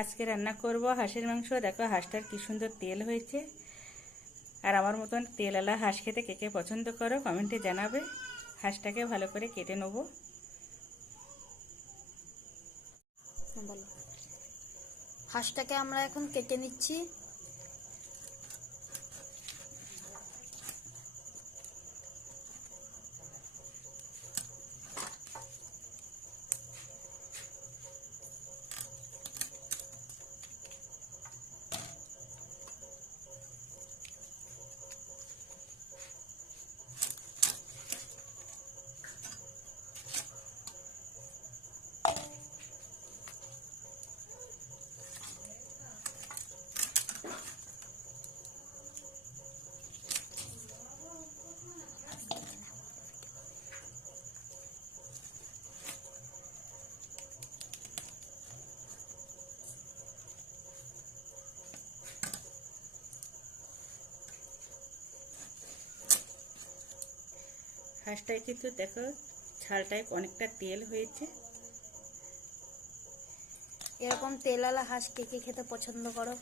আজকে রান্না করব হাঁসের মাংস। দেখো হাঁসটার কি সুন্দর তেল হয়েছে। আর আমার মতন তেলওয়ালা হাঁস খেতে কে কে পছন্দ করো কমেন্টে জানাবে। হাঁসটাকে ভালো করে কেটে নেব। হাঁসটাকে আমরা এখন কেটে নিচ্ছি। হাঁসটায় কিন্তু দেখো ছালটায় অনেকটা তেল হয়েছে। এরকম তেলালা হাঁস কে কে খেতে পছন্দ করো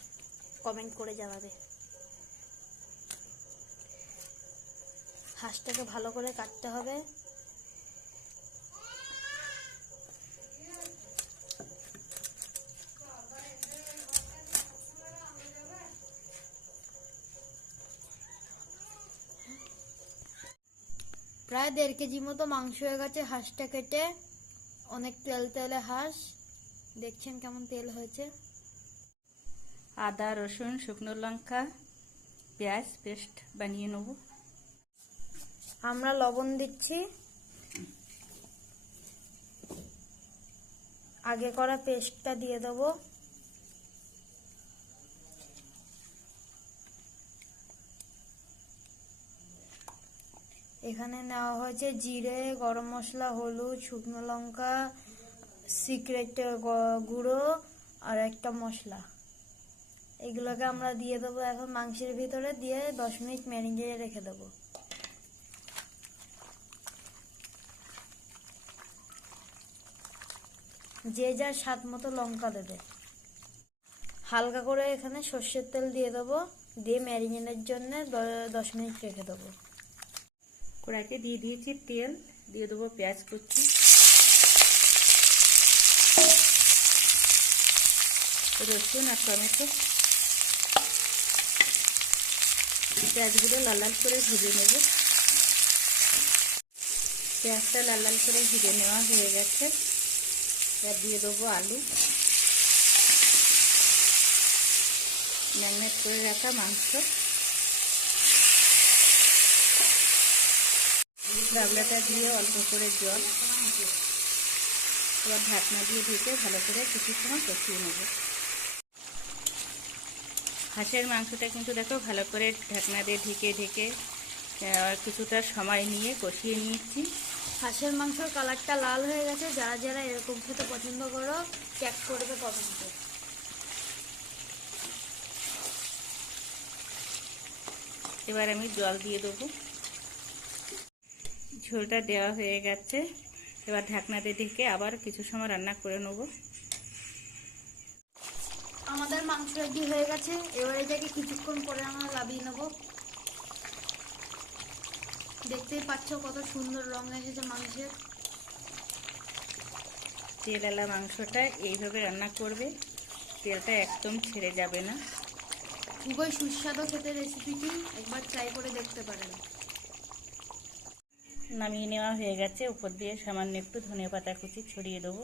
কমেন্ট করে জানাবে। হাঁসটাকে ভালো করে কাটতে হবে। প্রায় দেড় কেজি মতো মাংস হয়ে গেছে। হাঁসটা কেটে অনেক তেল তেলে হাঁস। দেখছেন কেমন তেল হয়েছে। আদা রসুন শুকনো লঙ্কা পেঁয়াজ পেস্ট বানিয়ে নেব। আমরা লবণ দিচ্ছি। আগে করা পেস্টটা দিয়ে দেবো। এখানে নেওয়া হয়েছে জিরে, গরম মশলা, হলুদ, শুকনো লঙ্কা, সিক্রেট গুঁড়ো আর একটা মশলা। এগুলোকে আমরা দিয়ে দেবো এখন মাংসের ভিতরে, দিয়ে দশ মিনিট ম্যারিনেটে রেখে দেবো। যে যার স্বাদ মতো লঙ্কা দেবে। হালকা করে এখানে সর্ষের তেল দিয়ে দেবো, দিয়ে ম্যারিনেটের জন্য দশ মিনিট রেখে দেবো। কড়াইতে দিয়ে দিয়েছি তেল। দিয়ে দেবো পেঁয়াজ কুচি। রসুন আর টমেটো। পেঁয়াজগুলো লাল লাল করে ভেজে নেব। পেঁয়াজটা লাল লাল করে ভেজে নেওয়া হয়ে গেছে। এবার দিয়ে দেবো আলু। ম্যাগনেট করে রাখা মাংস। গাবলাটা দিয়ে অল্প করে জল এবার ঢাকনা দিয়ে ঢেকে ভালো করে কিছু সময় কষিয়ে নেব। হাঁসের মাংসটা কিন্তু দেখো ভালো করে ঢাকনা দিয়ে ঢেকে ঢেকে কিছুটা সময় নিয়ে কষিয়ে নিয়েছি। হাঁসের মাংসর কালারটা লাল হয়ে গেছে যারা যারা এরকম খেতে পছন্দ করো চেক করবে কমেন্টে এবার আমি জল দিয়ে দেবো। ঝোলটা দেওয়া হয়ে গেছে। এবার ঢাকনা দিয়ে ঢেকে আবার কিছু সময় রান্না করে নেব। আমাদের মাংস রেডি হয়ে গেছে। এবার এটাকে কিছুক্ষণ পরে আমরা লাভিয়ে নেব। দেখতেই পাচ্ছ কত সুন্দর রং এসেছে মাংসের। তেলালা মাংসটা এইভাবে রান্না করবে তেলটা একদম ছেড়ে যাবে না। খুবই সুস্বাদু খেতে রেসিপিটি একবার ট্রাই করে দেখতে পারেন। নামিয়ে নেওয়া হয়ে গেছে। উপর দিয়ে সামান্য একটু ধনে পাতা কুচি ছড়িয়ে দেবো।